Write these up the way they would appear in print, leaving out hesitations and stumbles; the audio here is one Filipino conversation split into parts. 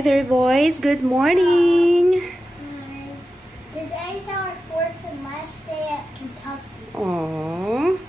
Hi there, boys. Good morning. Today's our fourth and last day at Kentucky. Aww.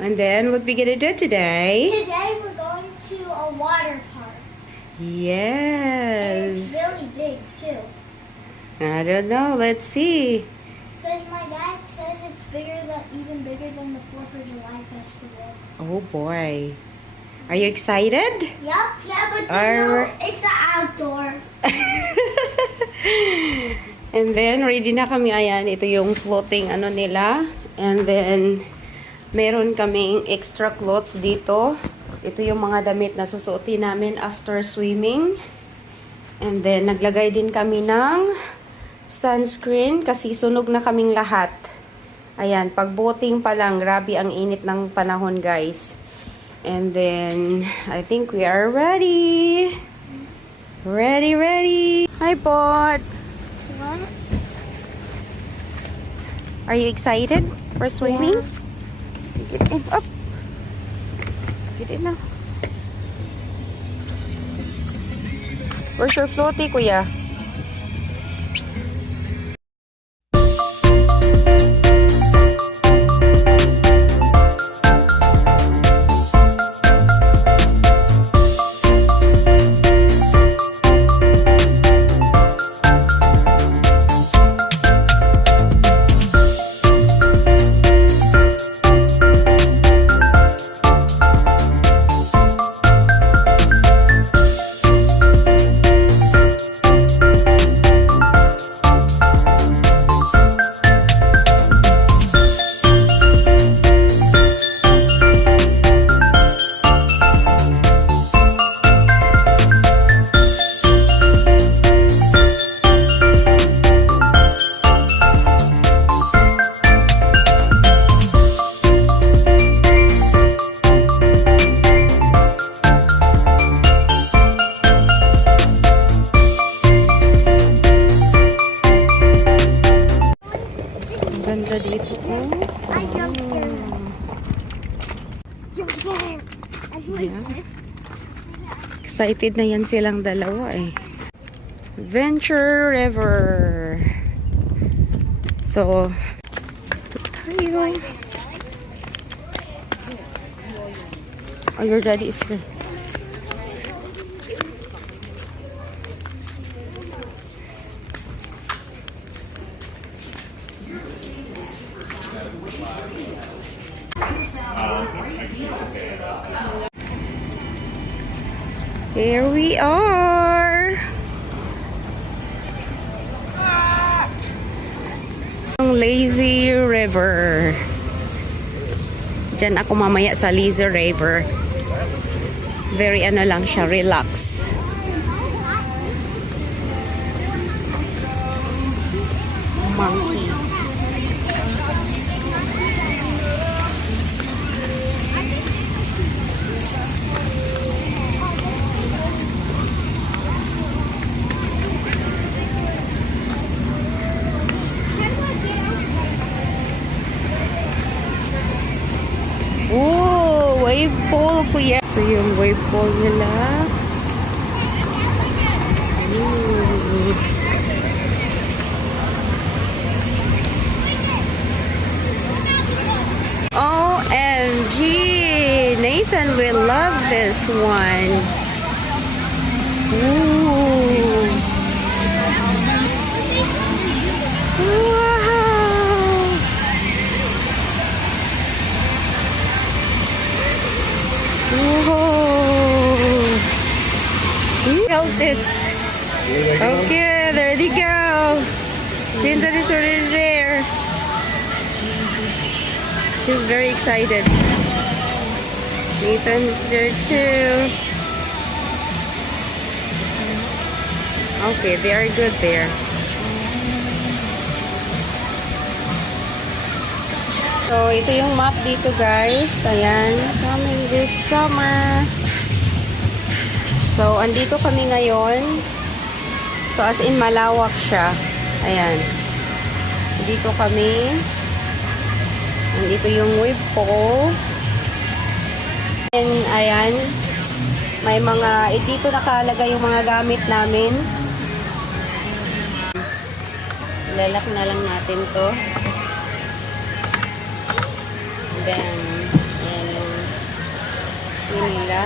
And then what we gonna do today? Today we're going to a water park. And it's Yes. really big too. I don't know. Let's see. Because my dad says it's even bigger than the 4th of July festival. Oh boy. Are you excited? Yup, yeah, but it's the outdoor. And then ready na kami. Ayan, ito yung floating ano nila. And then meron kaming extra clothes dito. Ito yung mga damit na susuotin namin after swimming. And then naglagay din kami ng sunscreen kasi sunog na kaming lahat. Ayan, pag boating pa lang, grabe ang init ng panahon, guys. And then I think we are ready. Ready. Hi, Pot. What? Are you excited for swimming? Yeah. Get in, up. Get in now. Where's your floaty, kuya? Ganda dito, oh. I jumped there. Jump there. Yeah. Excited na yan silang dalawa eh. Venture River. So, ito tayo. Oh, your daddy is here. Here we are. Ang Lazy River. Diyan ako mamaya sa Lazy River. Very ano lang siya, relax. Monkey. Oh, wave pool, kuya. Ito yung wave pool nila. Ooh. OMG! Nathan will love this one. Ooh. Wow! Whoa! Felt it. Okay, there they go. Tinta is already there. She's very excited. Nathan is there too. Okay, they are good there. So, ito yung map dito, guys. Ayan, coming this summer. So, andito kami ngayon. So, as in, malawak siya. Ayan. Dito kami. Andito yung wave pool. And, ayan. May mga, dito nakalagay yung mga gamit namin. Lalak na lang natin to. Then, ayan yung nila.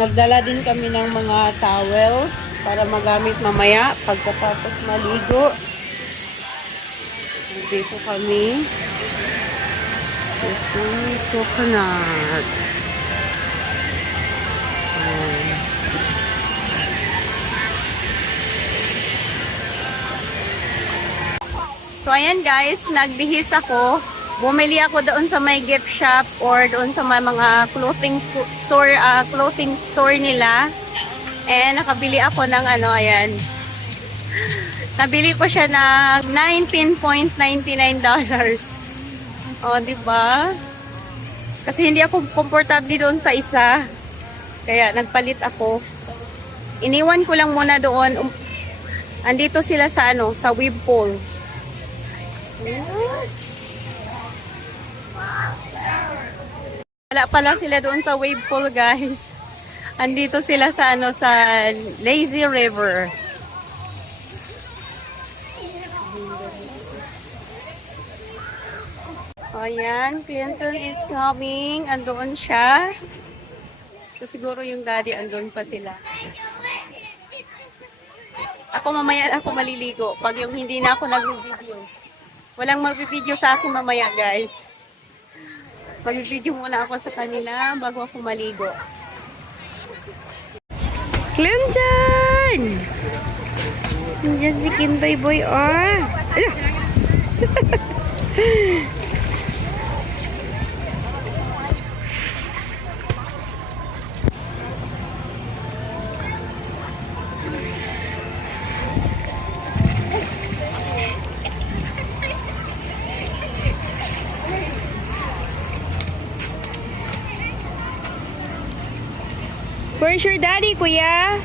Nagdala din kami ng mga towels para magamit mamaya pagkatapos maligo. Dito kami. This is coconut. So, ayan guys, nagbihis ako. Bumili ako doon sa may gift shop or doon sa may mga clothing store nila. And nakabili ako ng ano, ayan. Nabili ko siya ng $19.99. O, diba? Kasi hindi ako komportable doon sa isa. Kaya nagpalit ako. Iniwan ko lang muna doon. Andito sila sa ano, sa Webpol. Wala pala sila doon sa Webpol, guys. Andito sila sa ano, sa Lazy River. So, ayan, Clinton is coming. Andoon siya. So, siguro yung daddy, andun pa sila. Ako mamaya ako maliligo. Pag yung hindi na ako nag-video. Walang mag-video sa akin mamaya, guys. Mag-video muna ako sa kanila bago ako maligo. Clinton! Nandiyan si Kintoy Boy, oh! Ala! Where's your daddy, kuya?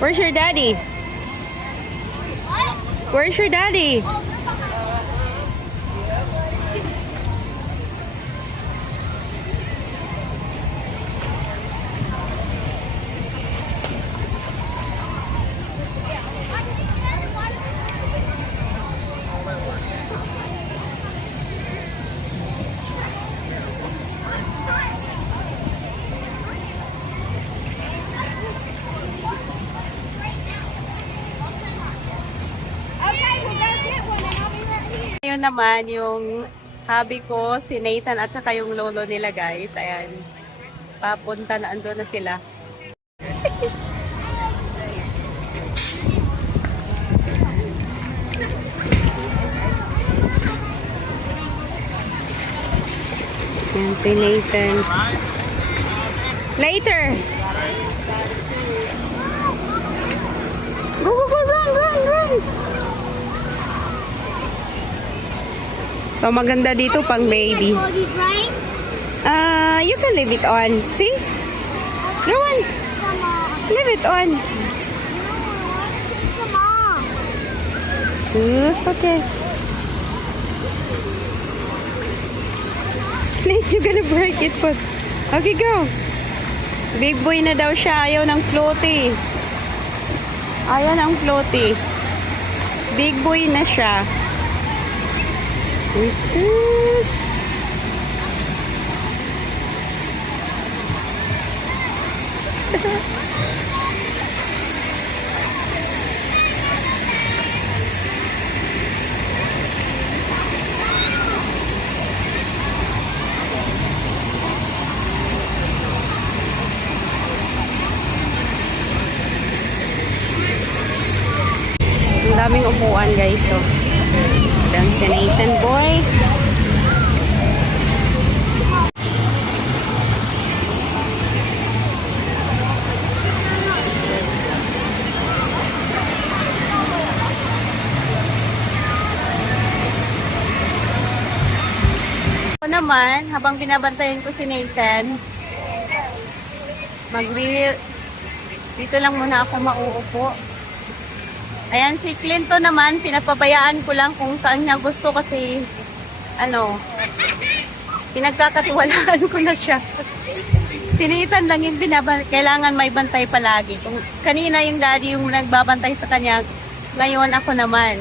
Where's your daddy? Where's your daddy? Ngayon naman, yung hubby ko, si Nathan at saka yung lolo nila, guys. Ayan. Papunta na, ando na sila. Ayan si Nathan. Later! Go, go, go! Run, run, run! So, maganda dito pang baby. You can leave it on. See? Go on. Leave it on. Sus, okay. Nate, you gonna break it, but... Okay, go. Big boy na daw siya. Ayaw ng floaty. Ayaw ng floaty. Big boy na siya. Jesus. Ang daming upuan, guys. So, dan si Nathan boy. Ako naman, habang binabantayan ko si Nathan, dito lang muna ako mauupo. Ayan, si Clinton naman, pinapabayaan ko lang kung saan niya gusto kasi, Pinagkakatiwalaan ko na siya. Sinitan lang yung kailangan may bantay palagi. Kung kanina yung daddy yung nagbabantay sa kanya, ngayon ako naman.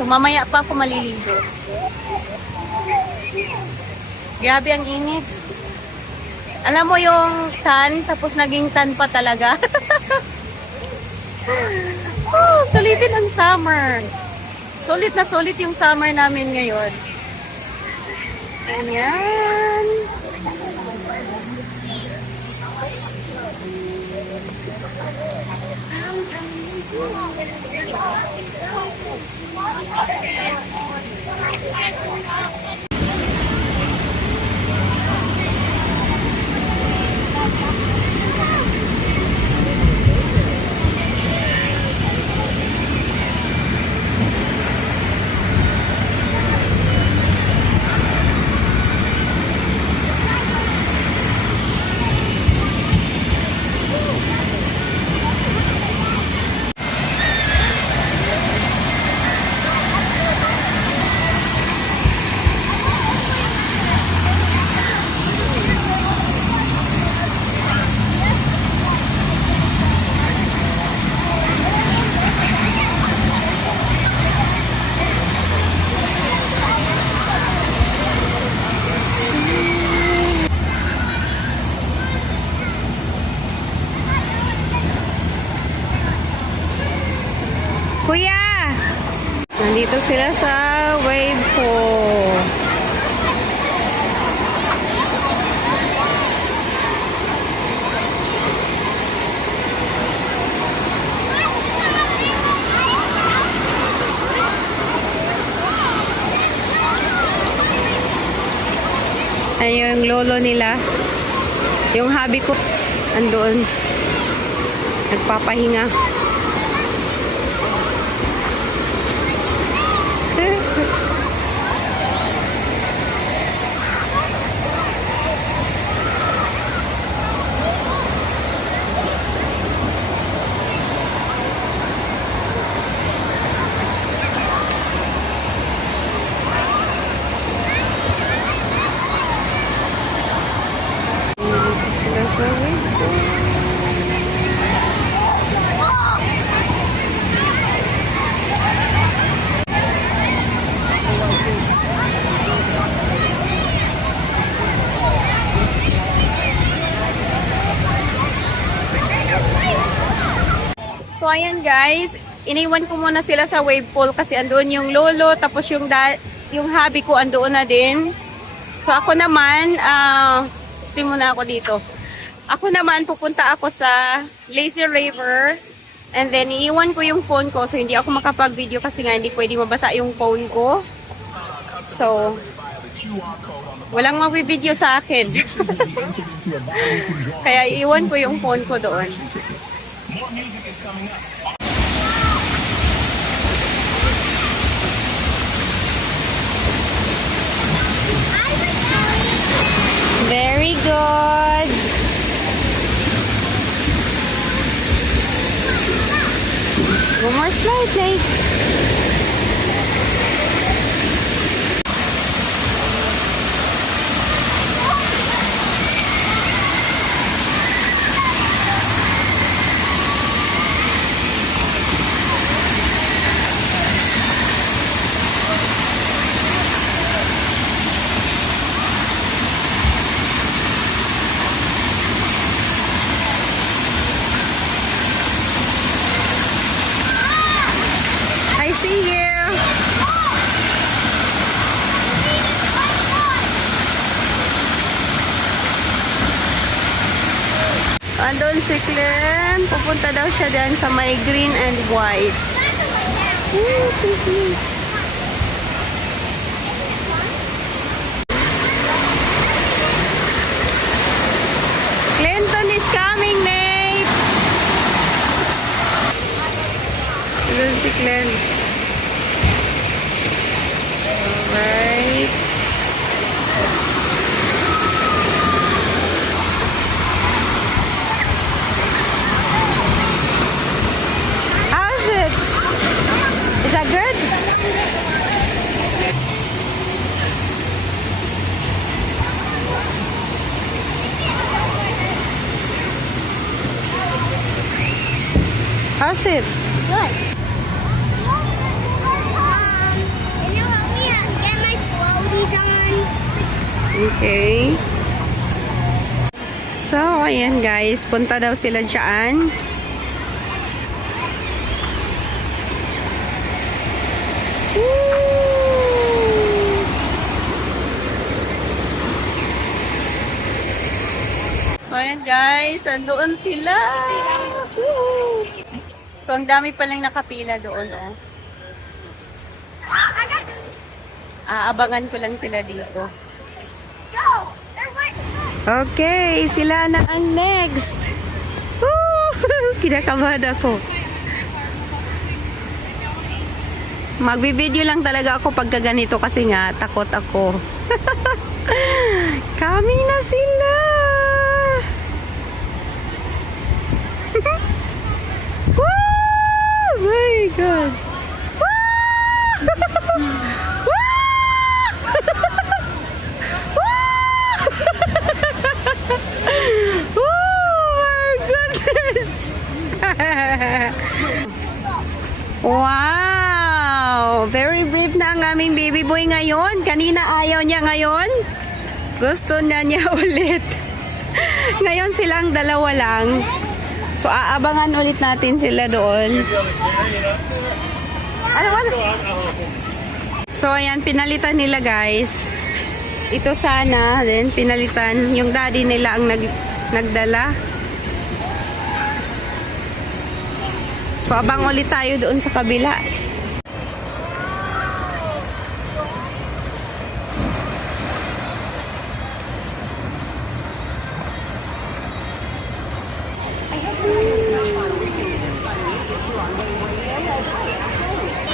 So mamaya pa ako maliligo. Grabe ang init. Alam mo yung tan, tapos naging tan pa talaga. Oh, sulitin ang summer. Sulit na sulit yung summer namin ngayon. Ayan. Kuya! Nandito sila sa wave pool. Ayun yung lolo nila. Yung hubby ko andoon. Nagpapahinga. Sila sa wave pool. So ayan guys, iniwan ko muna sila sa wave pool kasi andoon yung lolo, tapos yung hubby ko andoon na din. So ako naman, stay muna ako dito. Ako naman, pupunta ako sa Lazy River. And then, iiwan ko yung phone ko. So, hindi ako makapag-video kasi nga hindi pwede mabasa yung phone ko. So, walang mag-video sa akin. Kaya, iiwan ko yung phone ko doon. Very good. One more slide, Nate. I see you. Andun si Glenn. Pupunta daw siya dyan sa may green and white. Clinton is coming, Nate. Andun si Glenn. Alright. How's it? Is that good? does it? Good. Can you help me get my floaties on? Okay. So, ayan guys. Punta daw sila dyan. Woo! So, ayan guys. Andoon sila. Woo! So, ang dami palang nakapila doon, oh. Aabangan ko lang sila dito. Okay, sila na ang next. Woo! Kinakabahan ako. Magbi-video lang talaga ako pagka ganito kasi nga takot ako. Coming na sila. Woo! My God. Wow! Very brave na ang aming baby boy ngayon. Kanina ayaw niya, ngayon gusto na niya ulit. Ngayon silang dalawa lang. So aabangan ulit natin sila doon. Ano? So ayan, pinalitan nila guys. Ito sana, then pinalitan. Yung daddy nila ang nagdala. So, abang ulit tayo doon sa kabila.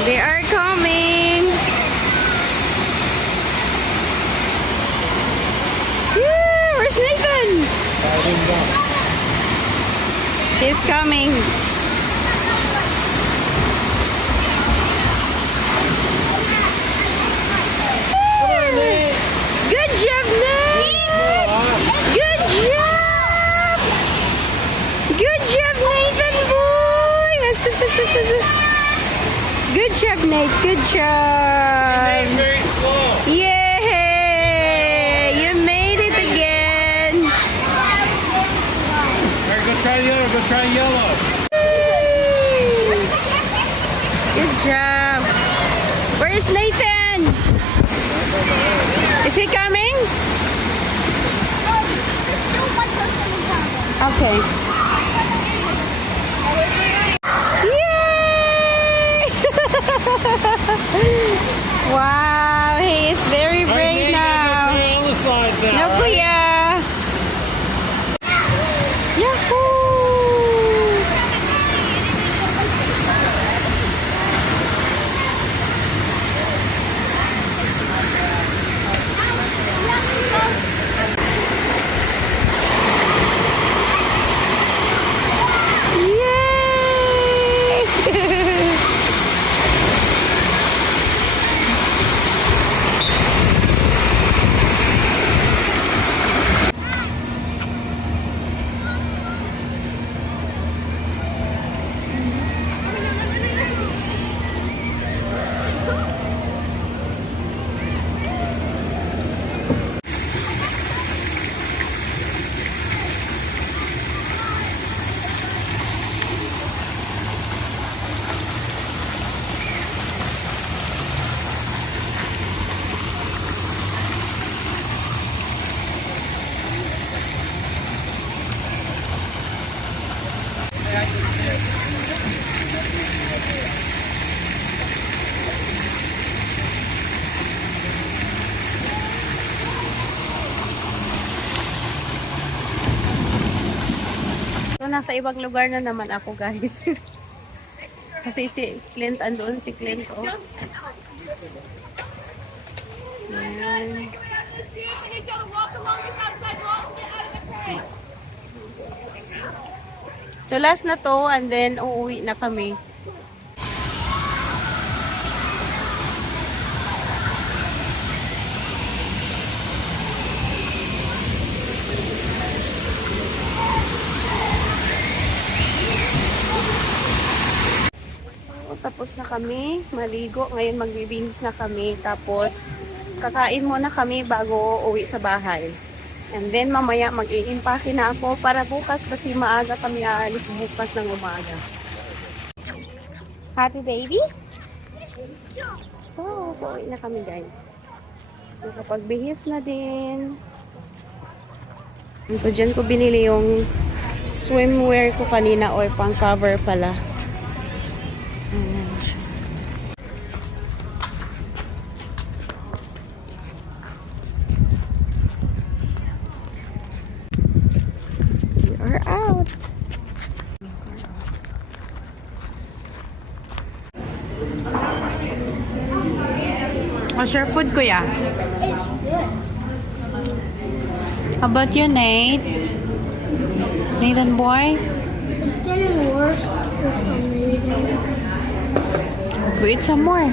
They are coming. Yeah, where's Nathan? He's coming. Good job, Nate! Good job! Good job, Nathan boy! Good job, Nate. Good job. Very slow. Yay! You made it again. Alright, go try the other. Go try yellow. Good job. Where's Nathan? Is he coming? Okay. Yay! Wow, he is very brave now. No, kuya. Yahoo! So, nasa ibang lugar na naman ako, guys. Kasi si Clint, andoon si Clint, oh. Yan. So, last na to, and then uuwi na kami. Tapos na kami maligo. Ngayon magbibihis na kami. Tapos kakain muna kami bago uwi sa bahay. And then mamaya mag-i-impake na ako para bukas kasi maaga kami aalis bukas ng umaga. Happy baby? So, pauwi na kami guys. Nakapagbihis na din. So, dyan ko binili yung swimwear ko kanina or pang cover pala. Ayan siya. We are out. What's your food, kuya? It's good. How about you, Nate? Nathan boy? It's getting worse for some reason. We eat some more.